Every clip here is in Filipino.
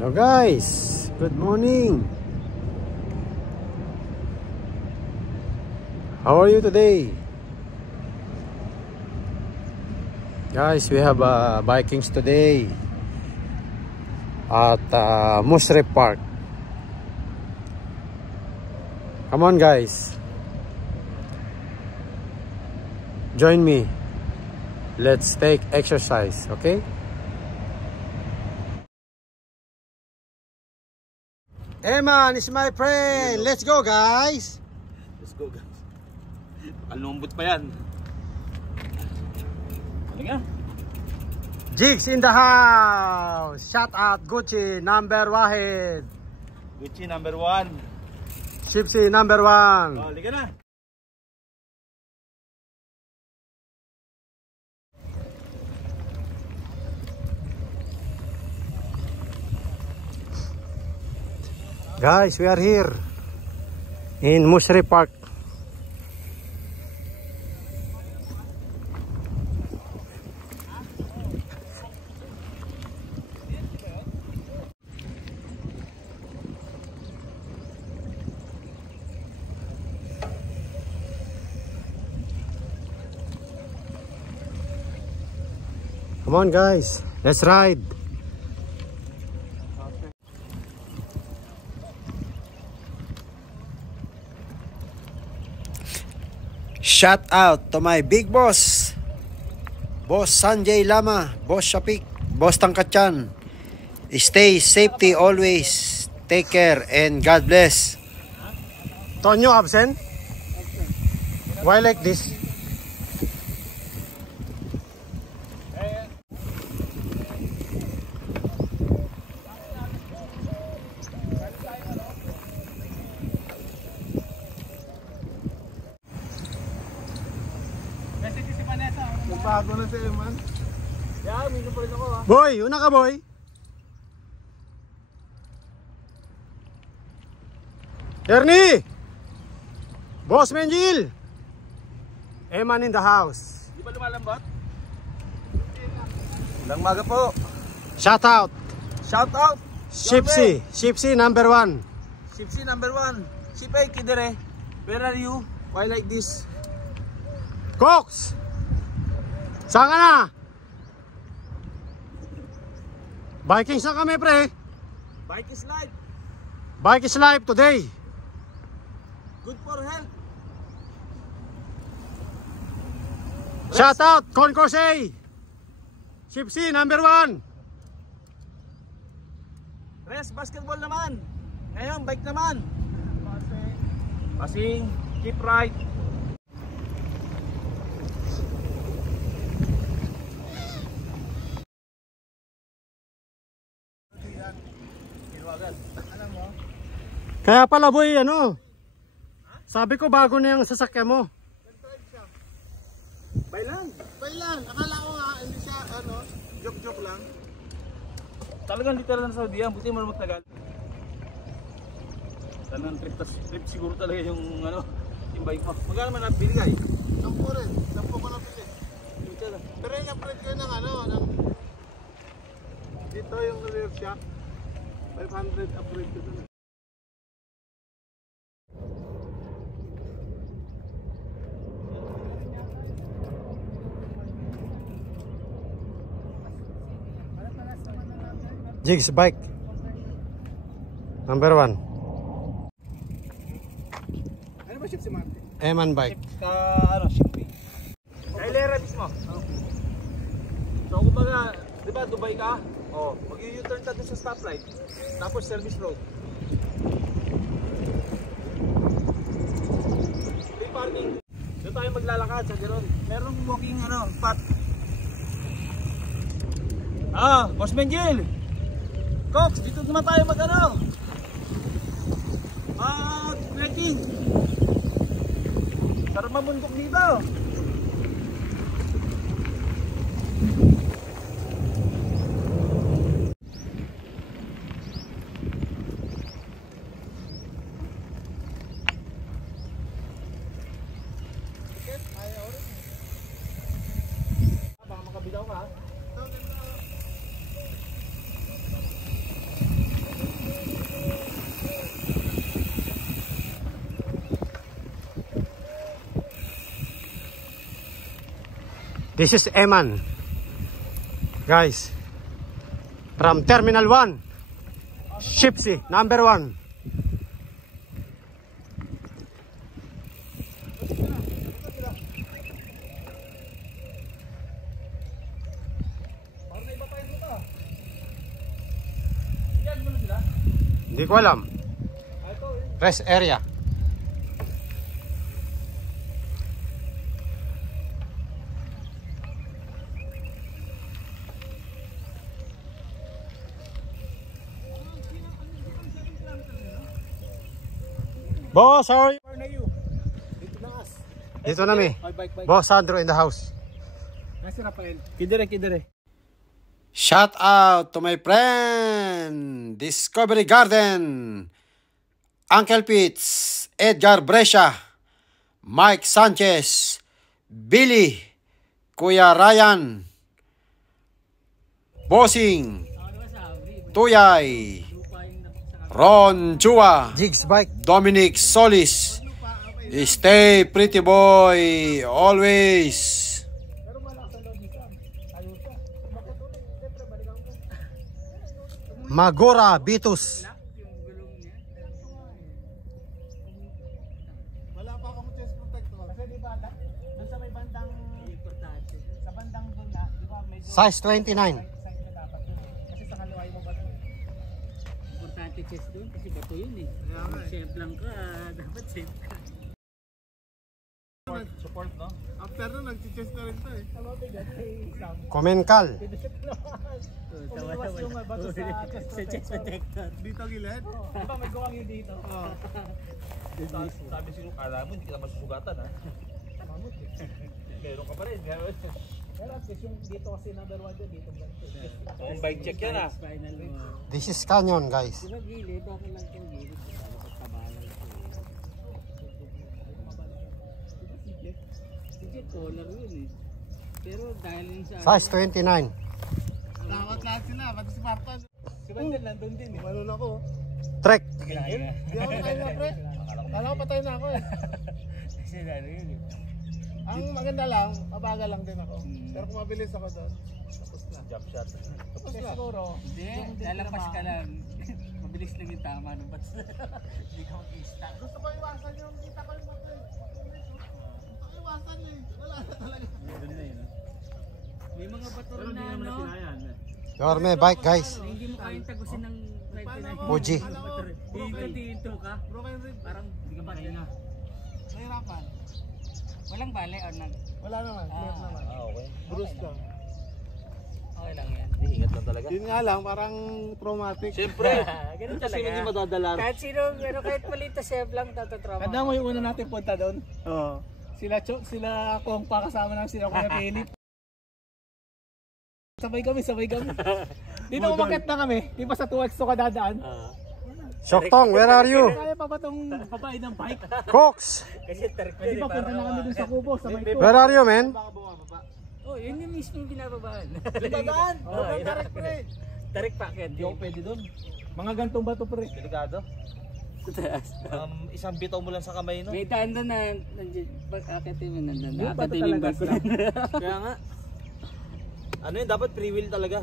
Hello guys, good morning. How are you today? Guys, we have Vikings today at Musrep Park. Come on guys, join me. Let's take exercise, okay? Eman is my friend. Let's go guys. Let's go guys. Pakalambot pa yan. Halika. Jigs in the house. Shout out Gucci number 1. Gucci number 1. Shipsy number 1. Oh, halika na. Guys, we are here in Musrep Park. Come on guys, let's ride. Shout out to my big boss, Boss Sanjay Lama, Boss Shapik, Boss Tangkachan. Stay safety always. Take care and God bless. Tonyo absent? Why like this? Bago na si Eman. Yeah, minsan pa rin ako ha. Boy, una ka boy. Ernie! Boss Menjil! Eman in the house. Di ba lumalambot? Ilang maga po. Shout out. Shout out. Shipsy. Shipsy number 1. Shipsy number 1. Ship ay kidere. Where are you? Why like this? Cox! Saan ka na? Vikings na kami pre. Bike is life. Bike is life today. Good for health. Shout out Concourse A. Shipsy number 1. Rest basketball naman. Ngayon bike naman. Passing. Keep right. Kaya pala boy, ano? Sabi ko bago na yung sasakyan mo. Bailan. Bailan. Akala ko nga, hindi siya, ano, joke-joke lang. Talagang literal na Saudi yan. Buti mo na magtagal. Tanang trip siguro talaga yung, ano, yung bike mo. Magkano man nabili guys? 10 rin. 10 ko nabili. Pero yung upgrade ko ng, ano, ng... Dito yung rear shock. 500 upgrade ko doon. Jigs bike number 1. Ano ba ship si Martin? Eman bike. Ano, shipping. Kailera mismo. So kumbaga, di ba Dubai ka? Oh, mag-u-turn ka dun sa stoplight. Tapos service road. Free parking. Doon tayo maglalakad sa Geron. Merong walking ano, path. Boss Menjil! Cox, dito naman tayo mag-ano? Trekking. Sarap mamundok dito. Baka makabilaw ka. This is Eman. Guys, from Terminal 1, Shipsy, number 1. Hindi ko alam. Rest area. Boss, how are you? Where na you? Dito na as. Dito na mi. Bike. Boss Sandro in the house. Nasi Rafael. Kidere. Shout out to my friend Discovery Garden, Uncle Pitts, Edgar Brescia, Mike Sanchez, Billy, Kuya Ryan, Bossing, Tuyay, Ron Chua, Jigs Bike, Dominic Solis. Stay pretty boy always. Magora Bitus. Wala pa akong chest protector. Kasi di ba, doon sa may bandang importante. Sa bandang doon na, di ba, medyo Size 29. size na dapat doon. Kasi sa kaliway mo ba doon? Importante chest doon kasi bato yun eh. Safe lang ka, dapat safe ka. Support, no? After na, nag-chest na rin to eh. Komenkal. Tawa-tawa yung bato sa chest protector. Dito gilid? Di ba may gawang yun dito? Oo. Sabi siguro, kala mo, hindi kita masusugatan, ha? Meron ka pa rin. Pero at least yung dito kasi number 1 dyan, dito Kung bike check yan, ha? Spinal mo. This is Canyon, guys. Di ba gilid? Okay lang itong gilid. Kabalan ko. Sige, collar yun eh. Pero dahil yun sa... Size 29. Tawat lahat sila, pati si Parton. Si Bandel nandun din eh. Malun ako. Trek. Di ako patay na pre. Kala ko patay na ako eh. Kasi ano yun eh. Ang maganda lang, mabagal lang din ako. Pero kung mabilis ako doon, tapos na. Jump shot. Tapos na siguro. Hindi, lalapas ka lang. Mabilis lang yung tama nung bats. Hindi ka mag-i-stack. Gusto ko iwasan yung kita ko yung bato eh. Gusto ko iwasan eh. Wala na talaga. May mga bato rin na ano. Yorme bike, guys. Na hindi mo kayang tagusin ng 99. Fuji. Dito ka. Broken rib. Parang hindi ka makina. Nahirapan. Walang bale or nag... Wala naman. Clear naman. Okay. Bruce lang. Okay lang yan. Hindi, ingat lang talaga. Yun nga lang, parang traumatic. Siyempre. Ganun Kasi talaga. hindi madadala. Kahit sino, pero kahit malito chef lang, tatatrauma. Kanda mo yung una natin punta doon? Oo. Sila Kong pa kasama ng sila Kuya Philip. Sabay kami. Dito umakyat na kami. Di ba sa 2X to ka dadaan? Shoktong, where are you? Kaya pa ba itong babae ng bike? Cox, Kasi tarik Di ba punta na kami dun sa Kubo, sa may where are you, man? Oh, yun yung mismo yung binababaan. Babaan! Oh, Huwag yun. tarik pre! Tarik pa kaya. Hindi ako pwede doon. Mga gantong bato pre. Delikado. Isang bitaw mo lang sa kamay, no? May daan doon na nandiyan. Akitin mo nandun. Yung bato Akitin yung talaga bago. Kaya nga. Ano yun, dapat free will talaga.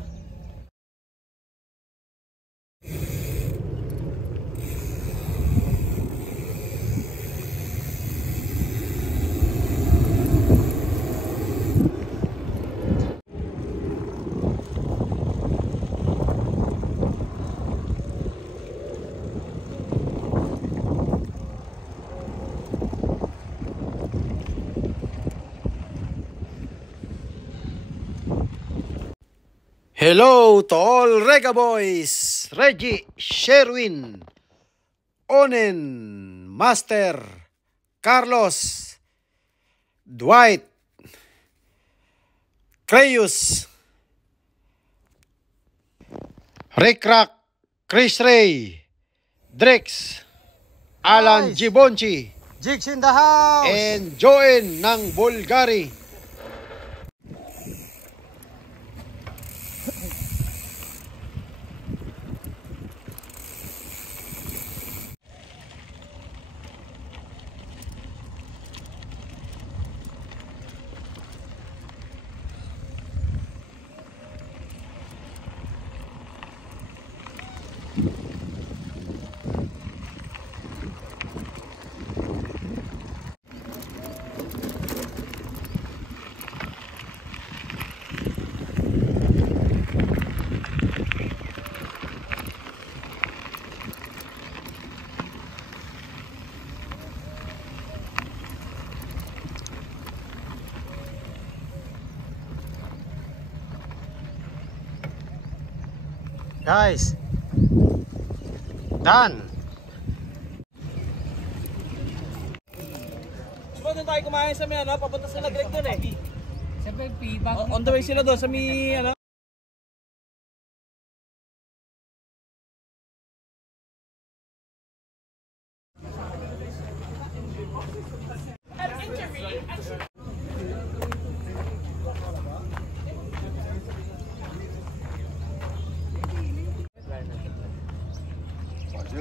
Hello to all Rega Boys, Reggie, Sherwin, Onen, Master, Carlos, Dwight, Crayus, Rick Rack, Chris Ray, Drex, Alan Gibonchi, Jigs in the house, and Joen ng Bulgari. Guys. Done. Diba doon tayo kumain sa may ano, papunta sa Nagreg doon eh. Sa Pagpi, bago On the way sila doon sa may ano.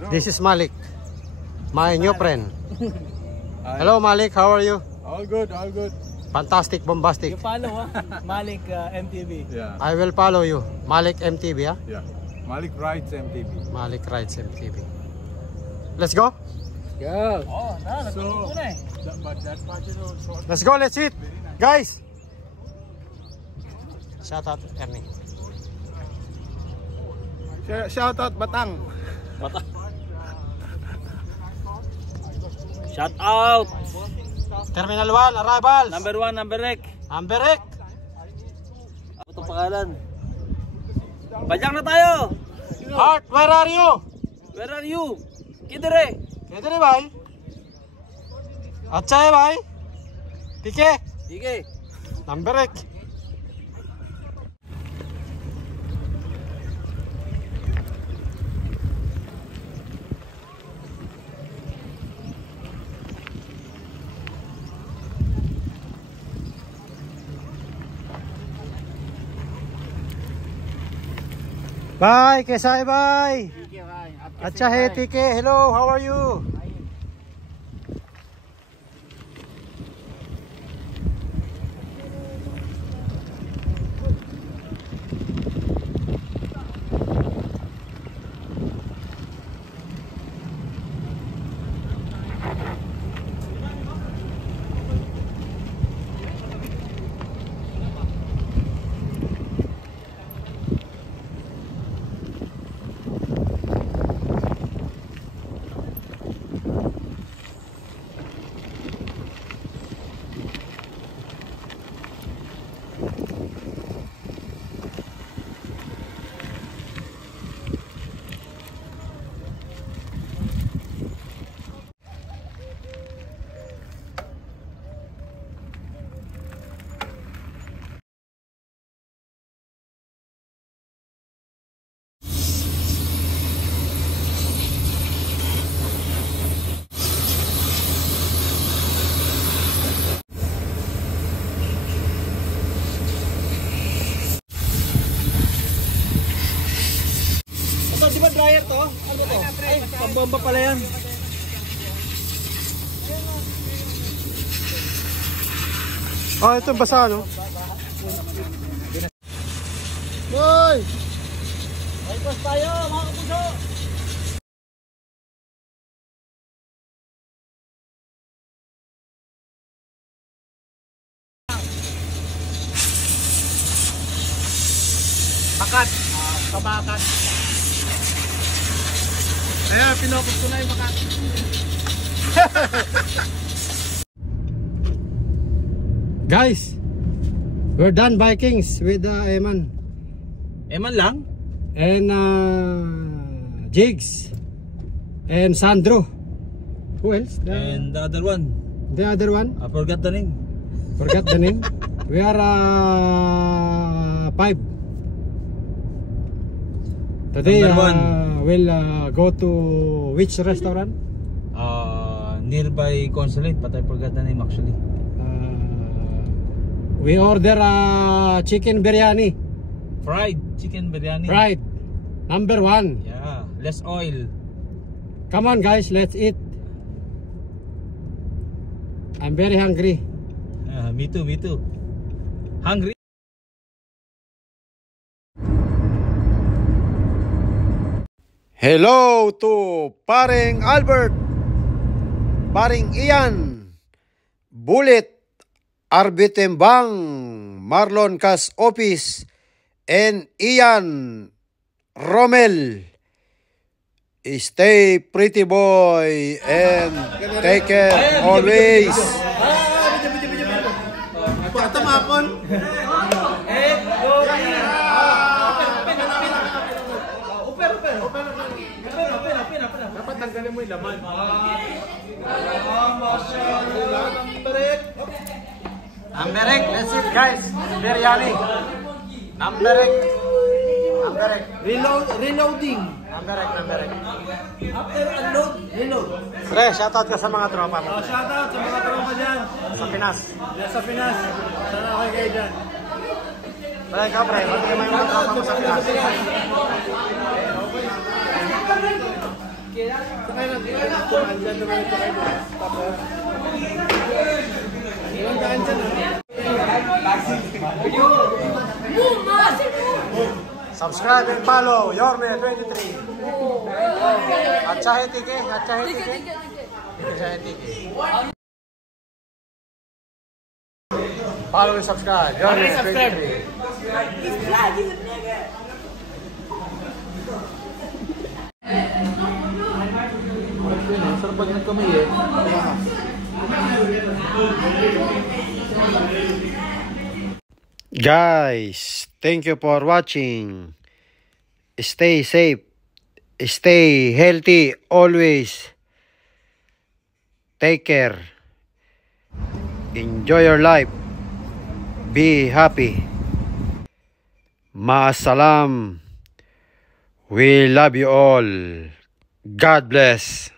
This is Malik, my new friend. Hello Malik, how are you? All good, all good. Fantastic, bombastic. You follow Malik MTV. Yeah, I will follow you. Malik MTV, yeah? yeah. Malik Rides MTV. Malik Rides MTV. Let's go. Go! Oh, nagtutupo na eh. But that part is also Let's go, let's eat. Guys. Shout out Ernie. shout out Batang. Shout out! Terminal 1, arrivals. Number 1, number rec. Amberek. Ano itong pangalan? Bajak na tayo! Heart, where are you? Where are you? Kidere! किधर है भाई? अच्छा है भाई? ठीक है? ठीक है. नंबर 1. Bye, कैसा है भाई? ठीक है भाई, आप कैसे अच्छा है, ठीक है. Hello, how are you? Ito, di ba dryer to? Ano to? Ay, pambomba pala yan. Oh, ito yung basa, no? Boy! Ay, boss tayo, mga kapuso! Bakat. Kabakat. Ayan, pinokos ko na yung bakat. Guys, we're done Vikings with Eman Eman lang? and Jigs and Sandro. Who else? And the other one, The other one? I forgot the name. Forgot the name. We are 5. Today Number one. we'll go to which restaurant? Nearby Consulate, but I forgot the name actually. We order chicken biryani. Fried chicken biryani. Right. Number 1. Yeah, less oil. Come on guys, let's eat. I'm very hungry. Me too, me too. Hungry? Hello to Paring Albert, Paring Ian, Bullet, Arbitembang, Marlon Cas Office, and Ian Romel. Stay pretty boy and take care always. tanggalin mo yung laman. Amberek, that's it guys. Biryani. Amberek. Amberek. Reloading. Amberek, Amberek. After unload, reload. Pre, shoutout ka sa mga tropa mo. Shoutout sa mga tropa dyan. Sa Pinas. Dyan sa Pinas. Sana okay kayo dyan. Pre, ikaw pre, magiging may mga tropa mo sa Pinas. Subscribe and follow Yorme23. अच्छा है ठीक है अच्छा है ठीक है अच्छा है ठीक है follow and subscribe Yorme23. Sarap pag nagkamay eh. Guys, thank you for watching. Stay safe, stay healthy always. Take care. Enjoy your life. Be happy. Maasalam. We love you all. God bless.